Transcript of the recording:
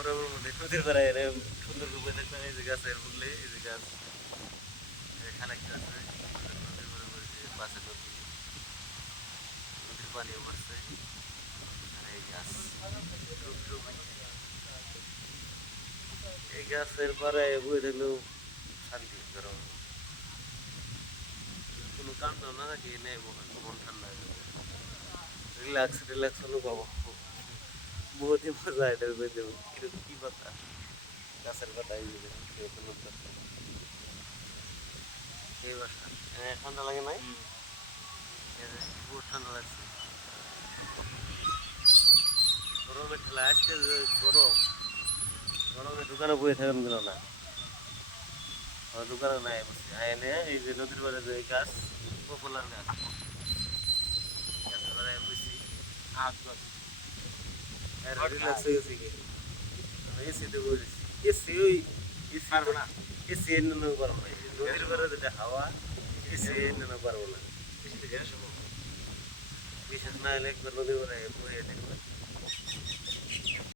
গরমের মধ্যে নদীর পাড়ে এরকম সুন্দর রূপে দেখলাম এই যে গাছের বললে এই যে গাছ খানা কি আছে নদীর পাড়ে পড়েছে পাশে নদী নদীর পানিও পড়ছে আর এই গাছ এই গাছের পরে বই থাকলেও শান্তি গরম কোনো কাণ্ড না নাকি নেই মন ঠান্ডা রিল্যাক্স রিল্যাক্স অনুভব বহুতই মজা এটা কিরকম কি পাতা গাছের পাতা এই এই বাসা ঠান্ডা লাগে নাই বহুত ঠান্ডা লাগছে গরমের ঠেলা আজকে গরম গরমে দোকানে বয়ে থাকেন গেল না দোকানে নাই বসে আইনে এই যে নদীর পাড়ে যে গাছ পপুলার গাছ গাছের পাড়ায় বসি রিল্যাক্স হয়ে গেছি এসিতে বসেছি এসি ওই এসি পারবো না এসি এনে পারবো না নদীর পাড়ে যেটা হাওয়া এসি এনে পারবো না বিশেষ না হলে একবার নদীর পাড়ে বয়ে দেখবো